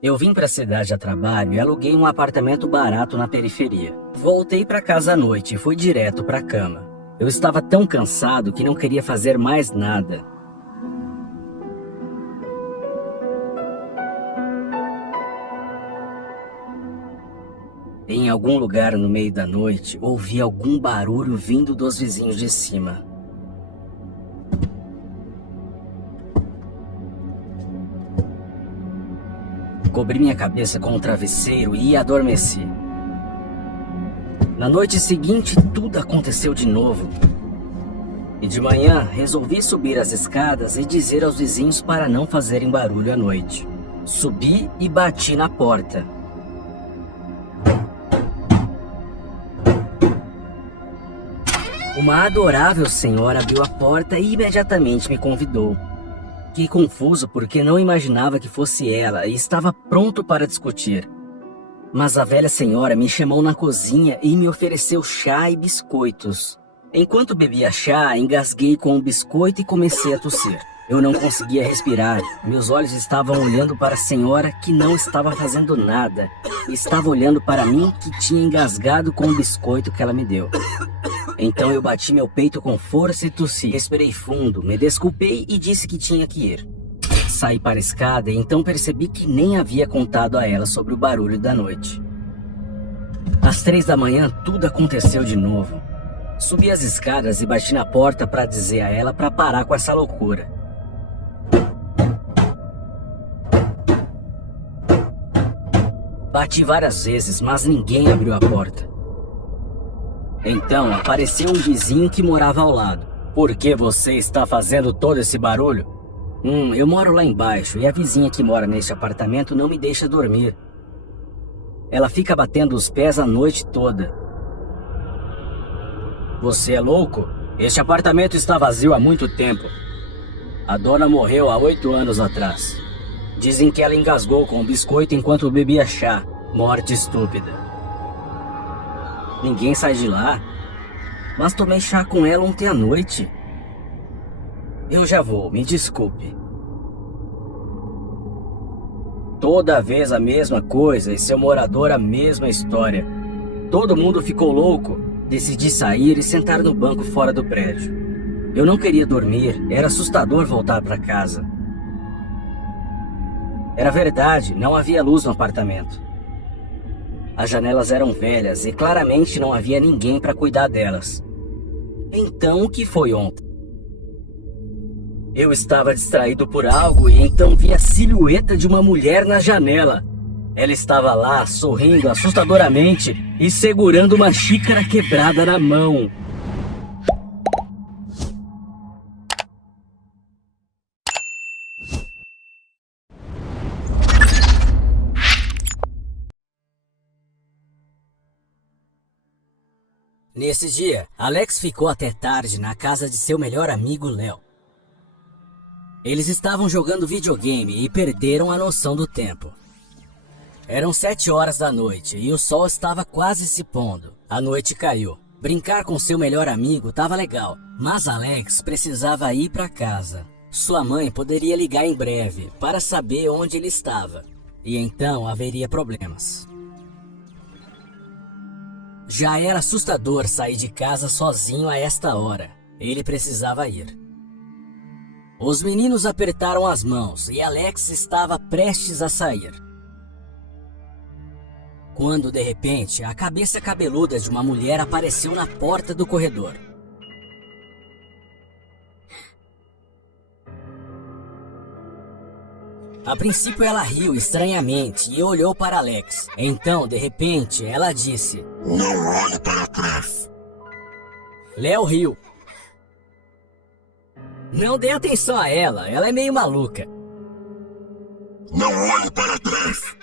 Eu vim para a cidade a trabalho e aluguei um apartamento barato na periferia. Voltei para casa à noite e fui direto para a cama. Eu estava tão cansado que não queria fazer mais nada. Em algum lugar no meio da noite, ouvi algum barulho vindo dos vizinhos de cima. Cobri minha cabeça com um travesseiro e adormeci. Na noite seguinte, tudo aconteceu de novo. E de manhã, resolvi subir as escadas e dizer aos vizinhos para não fazerem barulho à noite. Subi e bati na porta. Uma adorável senhora abriu a porta e imediatamente me convidou. Fiquei confuso porque não imaginava que fosse ela e estava pronto para discutir. Mas a velha senhora me chamou na cozinha e me ofereceu chá e biscoitos. Enquanto bebia chá, engasguei com um biscoito e comecei a tossir. Eu não conseguia respirar. Meus olhos estavam olhando para a senhora que não estava fazendo nada. E estava olhando para mim que tinha engasgado com o biscoito que ela me deu. Então eu bati meu peito com força e tossi. Respirei fundo, me desculpei e disse que tinha que ir. Saí para a escada e então percebi que nem havia contado a ela sobre o barulho da noite. Às 3 da manhã, tudo aconteceu de novo. Subi as escadas e bati na porta para dizer a ela para parar com essa loucura. Bati várias vezes, mas ninguém abriu a porta. Então apareceu um vizinho que morava ao lado. Por que você está fazendo todo esse barulho? Eu moro lá embaixo e a vizinha que mora neste apartamento não me deixa dormir. Ela fica batendo os pés a noite toda. Você é louco? Este apartamento está vazio há muito tempo. A dona morreu há 8 anos atrás. Dizem que ela engasgou com o biscoito enquanto bebia chá. Morte estúpida. Ninguém sai de lá. Mas tomei chá com ela ontem à noite. Eu já vou, me desculpe. Toda vez a mesma coisa e seu morador a mesma história. Todo mundo ficou louco. Decidi sair e sentar no banco fora do prédio. Eu não queria dormir, era assustador voltar para casa. Era verdade, não havia luz no apartamento. As janelas eram velhas e claramente não havia ninguém para cuidar delas. Então, o que foi ontem? Eu estava distraído por algo e então vi a silhueta de uma mulher na janela. Ela estava lá, sorrindo assustadoramente e segurando uma xícara quebrada na mão. Nesse dia, Alex ficou até tarde na casa de seu melhor amigo Léo. Eles estavam jogando videogame e perderam a noção do tempo. Eram 7 horas da noite e o sol estava quase se pondo. A noite caiu. Brincar com seu melhor amigo estava legal, mas Alex precisava ir para casa. Sua mãe poderia ligar em breve para saber onde ele estava, e então haveria problemas. Já era assustador sair de casa sozinho a esta hora. Ele precisava ir. Os meninos apertaram as mãos e Alex estava prestes a sair. Quando, de repente, a cabeça cabeluda de uma mulher apareceu na porta do corredor. A princípio ela riu estranhamente e olhou para Alex. Então, de repente, ela disse: "Não olhe para trás." Léo riu. Não dê atenção a ela é meio maluca. "Não olhe para trás."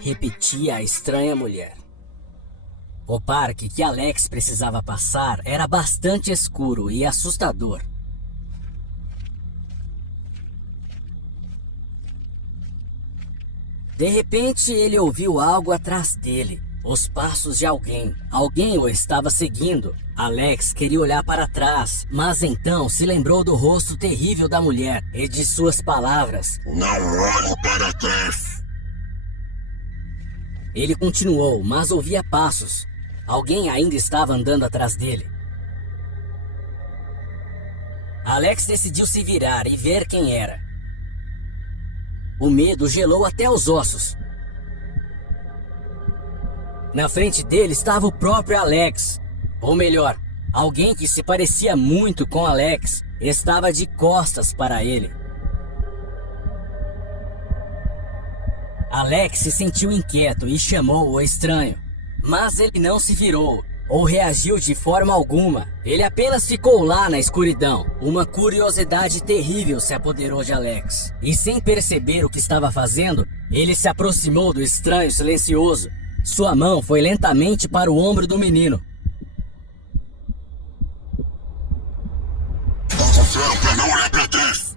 Repetia a estranha mulher. O parque que Alex precisava passar era bastante escuro e assustador. De repente, ele ouviu algo atrás dele. Os passos de alguém. Alguém o estava seguindo. Alex queria olhar para trás, mas então se lembrou do rosto terrível da mulher e de suas palavras. "Não olhe para trás." Ele continuou, mas ouvia passos. Alguém ainda estava andando atrás dele. Alex decidiu se virar e ver quem era. O medo gelou até os ossos. Na frente dele estava o próprio Alex. Ou melhor, alguém que se parecia muito com Alex estava de costas para ele. Alex se sentiu inquieto e chamou o estranho. Mas ele não se virou ou reagiu de forma alguma. Ele apenas ficou lá na escuridão. Uma curiosidade terrível se apoderou de Alex. E sem perceber o que estava fazendo, ele se aproximou do estranho silencioso. Sua mão foi lentamente para o ombro do menino. Disseram pra não olhar pra trás.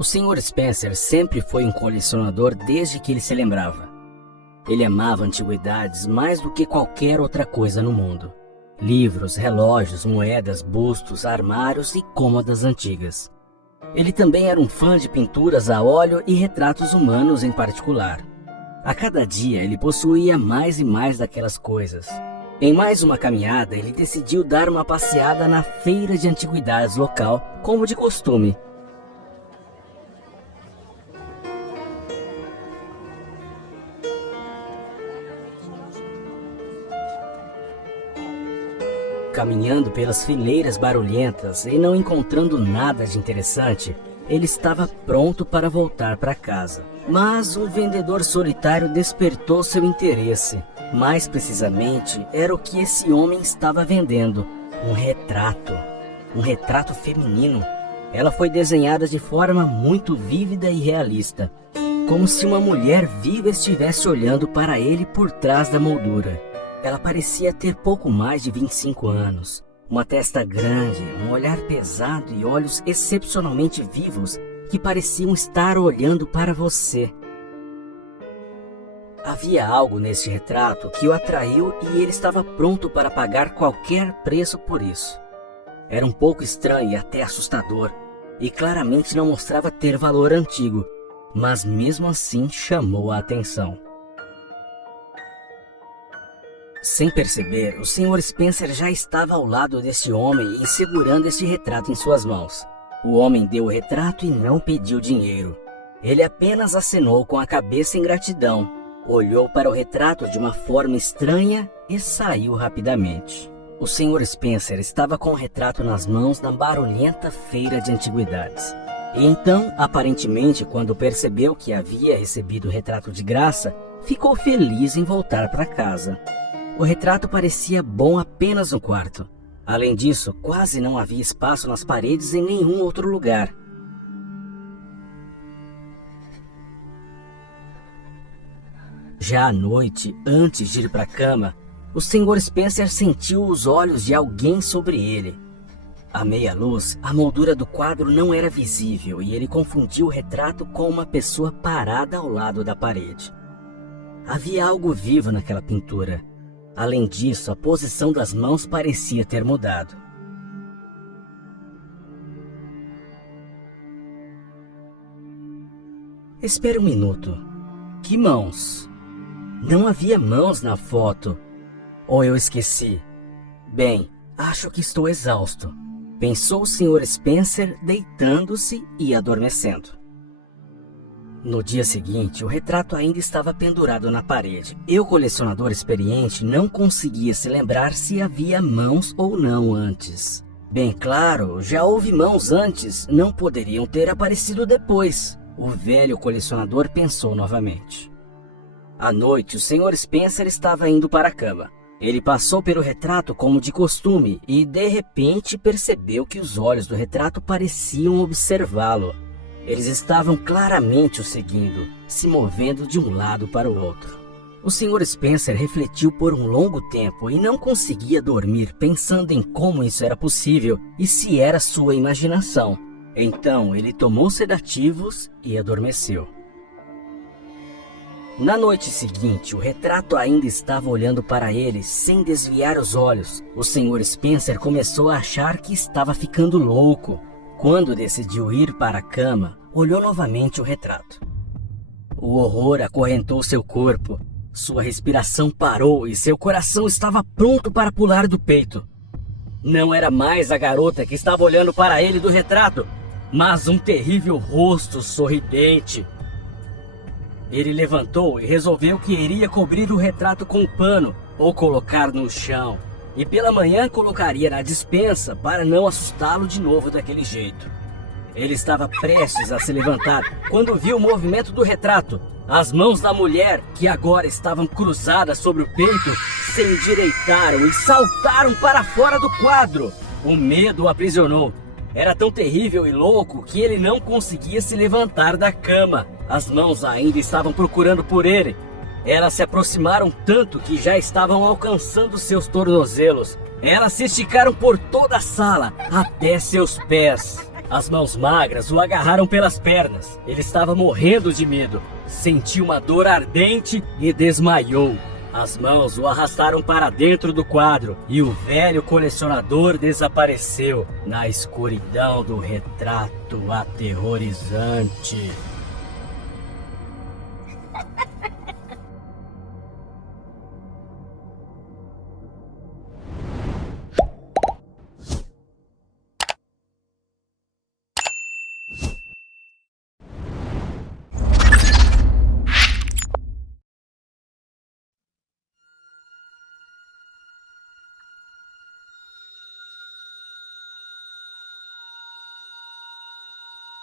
O Sr. Spencer sempre foi um colecionador desde que ele se lembrava. Ele amava antiguidades mais do que qualquer outra coisa no mundo. Livros, relógios, moedas, bustos, armários e cômodas antigas. Ele também era um fã de pinturas a óleo e retratos humanos em particular. A cada dia ele possuía mais e mais daquelas coisas. Em mais uma caminhada, ele decidiu dar uma passeada na feira de antiguidades local, como de costume. Caminhando pelas fileiras barulhentas e não encontrando nada de interessante, ele estava pronto para voltar para casa. Mas um vendedor solitário despertou seu interesse. Mais precisamente, era o que esse homem estava vendendo: um retrato. Um retrato feminino. Ela foi desenhada de forma muito vívida e realista, como se uma mulher viva estivesse olhando para ele por trás da moldura. Ela parecia ter pouco mais de 25 anos. Uma testa grande, um olhar pesado e olhos excepcionalmente vivos que pareciam estar olhando para você. Havia algo neste retrato que o atraiu e ele estava pronto para pagar qualquer preço por isso. Era um pouco estranho e até assustador, e claramente não mostrava ter valor antigo, mas mesmo assim chamou a atenção. Sem perceber, o Sr. Spencer já estava ao lado deste homem e segurando este retrato em suas mãos. O homem deu o retrato e não pediu dinheiro. Ele apenas acenou com a cabeça em gratidão, olhou para o retrato de uma forma estranha e saiu rapidamente. O Sr. Spencer estava com o retrato nas mãos na barulhenta feira de antiguidades. E então, aparentemente, quando percebeu que havia recebido o retrato de graça, ficou feliz em voltar para casa. O retrato parecia bom apenas no quarto. Além disso, quase não havia espaço nas paredes em nenhum outro lugar. Já à noite, antes de ir para a cama, o Sr. Spencer sentiu os olhos de alguém sobre ele. À meia luz, a moldura do quadro não era visível e ele confundiu o retrato com uma pessoa parada ao lado da parede. Havia algo vivo naquela pintura. Além disso, a posição das mãos parecia ter mudado. Espere um minuto. Que mãos? Não havia mãos na foto. Ou eu esqueci? Bem, acho que estou exausto, pensou o Sr. Spencer, deitando-se e adormecendo. No dia seguinte, o retrato ainda estava pendurado na parede. E o colecionador experiente não conseguia se lembrar se havia mãos ou não antes. Bem claro, já houve mãos antes, não poderiam ter aparecido depois. O velho colecionador pensou novamente. À noite, o Sr. Spencer estava indo para a cama. Ele passou pelo retrato como de costume e, de repente, percebeu que os olhos do retrato pareciam observá-lo. Eles estavam claramente o seguindo, se movendo de um lado para o outro. O Sr. Spencer refletiu por um longo tempo e não conseguia dormir, pensando em como isso era possível e se era sua imaginação. Então ele tomou sedativos e adormeceu. Na noite seguinte, o retrato ainda estava olhando para ele sem desviar os olhos. O Sr. Spencer começou a achar que estava ficando louco. Quando decidiu ir para a cama, olhou novamente o retrato. O horror acorrentou seu corpo. Sua respiração parou e seu coração estava pronto para pular do peito. Não era mais a garota que estava olhando para ele do retrato, mas um terrível rosto sorridente. Ele levantou e resolveu que iria cobrir o retrato com um pano ou colocar no chão. E pela manhã colocaria na despensa para não assustá-lo de novo daquele jeito. Ele estava prestes a se levantar quando viu o movimento do retrato. As mãos da mulher, que agora estavam cruzadas sobre o peito, se endireitaram e saltaram para fora do quadro. O medo o aprisionou. Era tão terrível e louco que ele não conseguia se levantar da cama. As mãos ainda estavam procurando por ele. Elas se aproximaram tanto que já estavam alcançando seus tornozelos. Elas se esticaram por toda a sala, até seus pés. As mãos magras o agarraram pelas pernas. Ele estava morrendo de medo. Sentiu uma dor ardente e desmaiou. As mãos o arrastaram para dentro do quadro e o velho colecionador desapareceu na escuridão do retrato aterrorizante.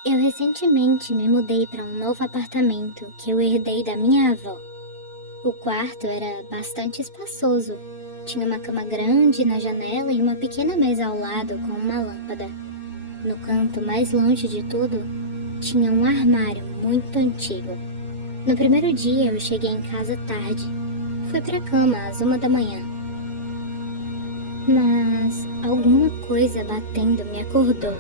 Eu recentemente me mudei para um novo apartamento que eu herdei da minha avó. O quarto era bastante espaçoso. Tinha uma cama grande na janela e uma pequena mesa ao lado com uma lâmpada. No canto mais longe de tudo, tinha um armário muito antigo. No primeiro dia eu cheguei em casa tarde. Fui para a cama às 1 da manhã. Mas alguma coisa batendo me acordou.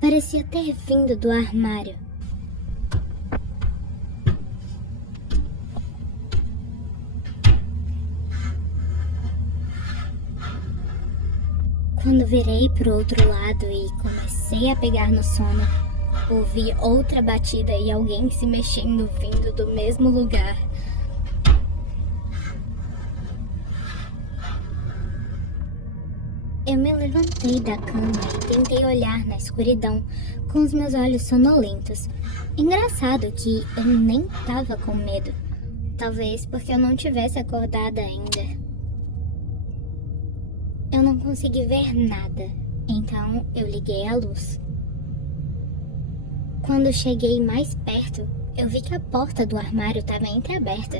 Parecia ter vindo do armário. Quando virei pro outro lado e comecei a pegar no sono, ouvi outra batida e alguém se mexendo vindo do mesmo lugar. Eu me levantei da cama e tentei olhar na escuridão com os meus olhos sonolentos. Engraçado que eu nem tava com medo. Talvez porque eu não tivesse acordada ainda. Eu não consegui ver nada, então eu liguei a luz. Quando cheguei mais perto, eu vi que a porta do armário estava entreaberta.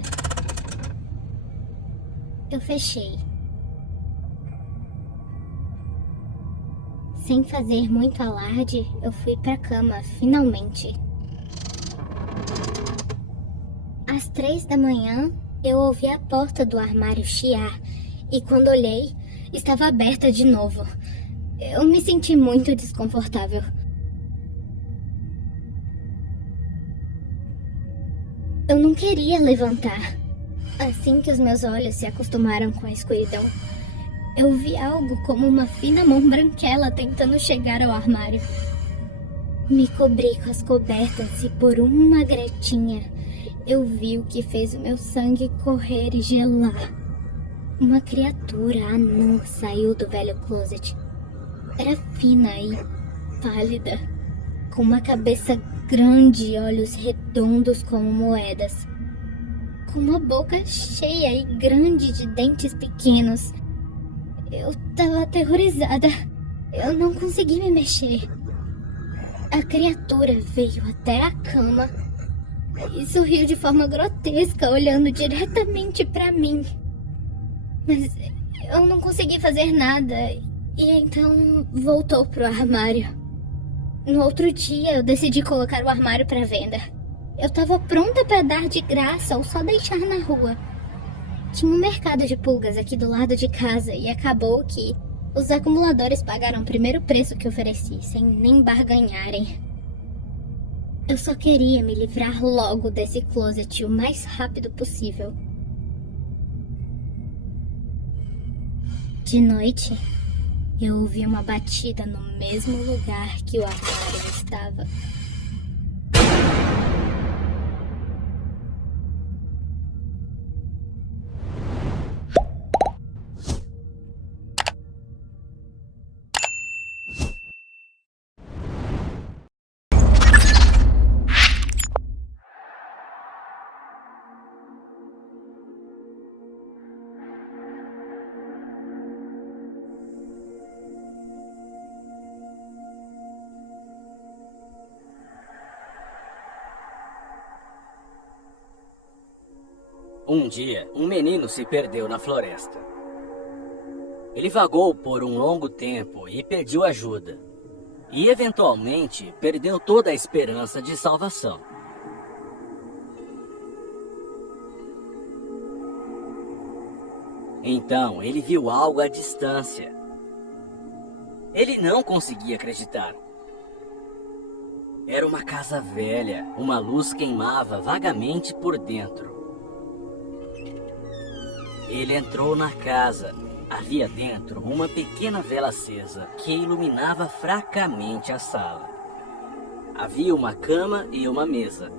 Eu fechei. Sem fazer muito alarde, eu fui pra cama, finalmente. Às 3 da manhã, eu ouvi a porta do armário chiar e quando olhei, estava aberta de novo. Eu me senti muito desconfortável. Eu não queria levantar. Assim que os meus olhos se acostumaram com a escuridão, eu vi algo como uma fina mão branquela tentando chegar ao armário. Me cobri com as cobertas e por uma gretinha eu vi o que fez o meu sangue correr e gelar. Uma criatura anã saiu do velho closet. Era fina e pálida, com uma cabeça grande e olhos redondos como moedas. Com uma boca cheia e grande de dentes pequenos. Eu tava aterrorizada. Eu não consegui me mexer. A criatura veio até a cama e sorriu de forma grotesca, olhando diretamente pra mim. Mas eu não consegui fazer nada e então voltou pro armário. No outro dia eu decidi colocar o armário pra venda. Eu tava pronta pra dar de graça ou só deixar na rua. Tinha um mercado de pulgas aqui do lado de casa e acabou que os acumuladores pagaram o primeiro preço que ofereci, sem nem barganharem. Eu só queria me livrar logo desse closet o mais rápido possível. De noite, eu ouvi uma batida no mesmo lugar que o armário estava. Um dia, um menino se perdeu na floresta. Ele vagou por um longo tempo e pediu ajuda. E, eventualmente, perdeu toda a esperança de salvação. Então, ele viu algo à distância. Ele não conseguia acreditar. Era uma casa velha, uma luz queimava vagamente por dentro. Ele entrou na casa. Havia dentro uma pequena vela acesa que iluminava fracamente a sala. Havia uma cama e uma mesa.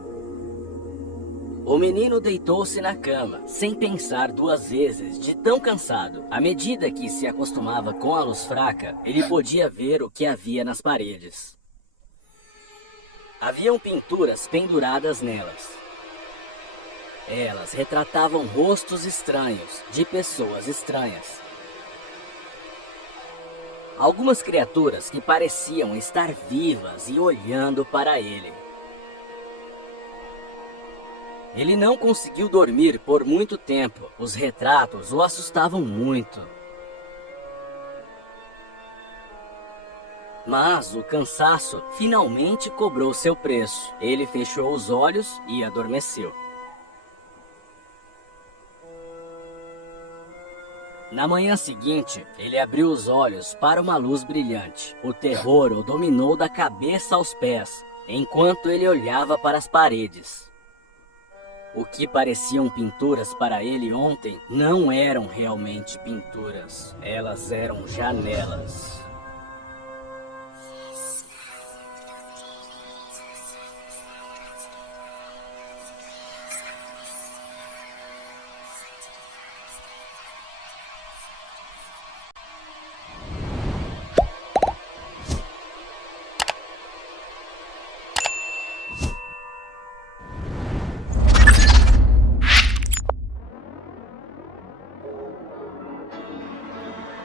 O menino deitou-se na cama, sem pensar duas vezes, de tão cansado. À medida que se acostumava com a luz fraca, ele podia ver o que havia nas paredes. Haviam pinturas penduradas nelas. Elas retratavam rostos estranhos, de pessoas estranhas. Algumas criaturas que pareciam estar vivas e olhando para ele. Ele não conseguiu dormir por muito tempo. Os retratos o assustavam muito. Mas o cansaço finalmente cobrou seu preço. Ele fechou os olhos e adormeceu. Na manhã seguinte, ele abriu os olhos para uma luz brilhante. O terror o dominou da cabeça aos pés, enquanto ele olhava para as paredes. O que pareciam pinturas para ele ontem não eram realmente pinturas. Elas eram janelas.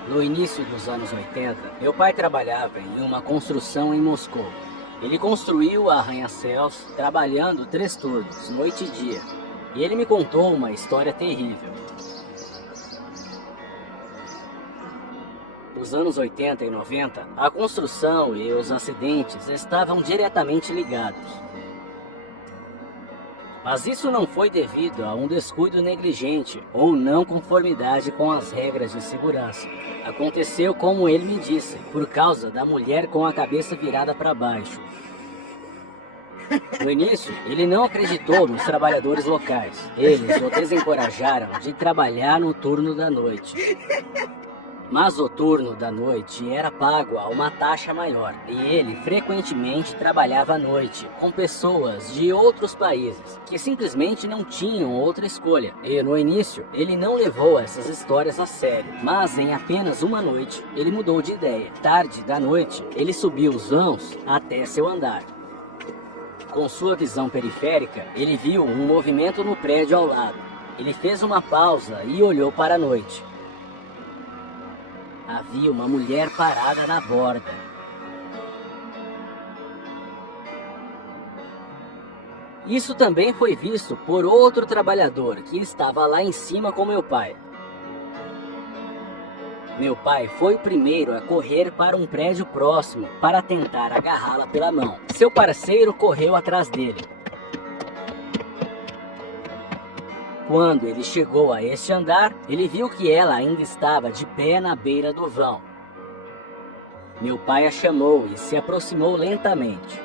No início dos anos 80, meu pai trabalhava em uma construção em Moscou. Ele construiu arranha-céus trabalhando 3 turnos, noite e dia. E ele me contou uma história terrível. Nos anos 80 e 90, a construção e os acidentes estavam diretamente ligados. Mas isso não foi devido a um descuido negligente ou não conformidade com as regras de segurança. Aconteceu como ele me disse, por causa da mulher com a cabeça virada para baixo. No início, ele não acreditou nos trabalhadores locais. Eles o desencorajaram de trabalhar no turno da noite. Mas o turno da noite era pago a uma taxa maior, e ele frequentemente trabalhava à noite com pessoas de outros países que simplesmente não tinham outra escolha. E no início, ele não levou essas histórias a sério, mas em apenas uma noite, ele mudou de ideia. Tarde da noite, ele subiu os vãos até seu andar. Com sua visão periférica, ele viu um movimento no prédio ao lado. Ele fez uma pausa e olhou para a noite. Havia uma mulher parada na borda. Isso também foi visto por outro trabalhador que estava lá em cima com meu pai. Meu pai foi o primeiro a correr para um prédio próximo para tentar agarrá-la pela mão. Seu parceiro correu atrás dele. Quando ele chegou a este andar, ele viu que ela ainda estava de pé na beira do vão. Meu pai a chamou e se aproximou lentamente.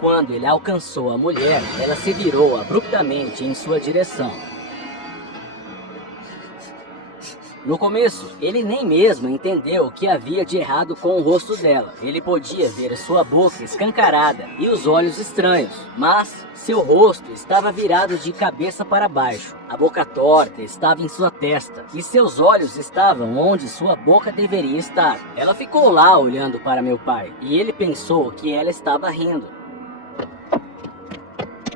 Quando ele alcançou a mulher, ela se virou abruptamente em sua direção. No começo, ele nem mesmo entendeu o que havia de errado com o rosto dela. Ele podia ver sua boca escancarada e os olhos estranhos, mas seu rosto estava virado de cabeça para baixo. A boca torta estava em sua testa e seus olhos estavam onde sua boca deveria estar. Ela ficou lá olhando para meu pai e ele pensou que ela estava rindo.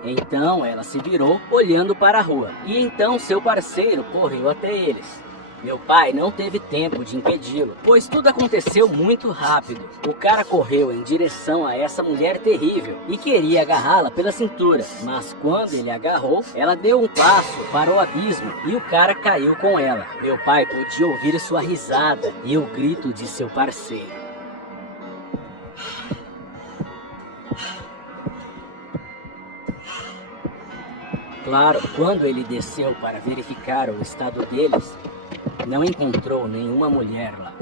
Então ela se virou olhando para a rua e então seu parceiro correu até eles. Meu pai não teve tempo de impedi-lo, pois tudo aconteceu muito rápido. O cara correu em direção a essa mulher terrível e queria agarrá-la pela cintura, mas quando ele agarrou, ela deu um passo para o abismo e o cara caiu com ela. Meu pai podia ouvir sua risada e o grito de seu parceiro. Claro, quando ele desceu para verificar o estado deles, não encontrou nenhuma mulher lá.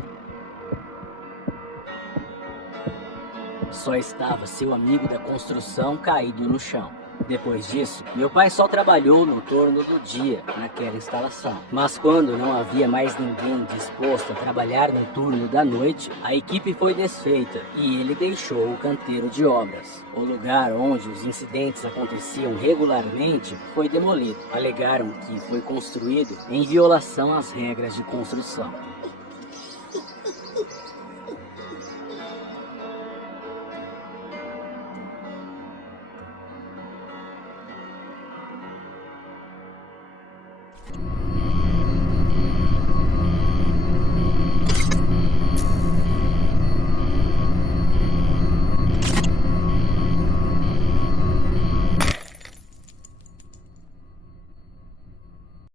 Só estava seu amigo da construção caído no chão. Depois disso, meu pai só trabalhou no turno do dia naquela instalação. Mas quando não havia mais ninguém disposto a trabalhar no turno da noite, a equipe foi desfeita e ele deixou o canteiro de obras. O lugar onde os incidentes aconteciam regularmente foi demolido. Alegaram que foi construído em violação às regras de construção.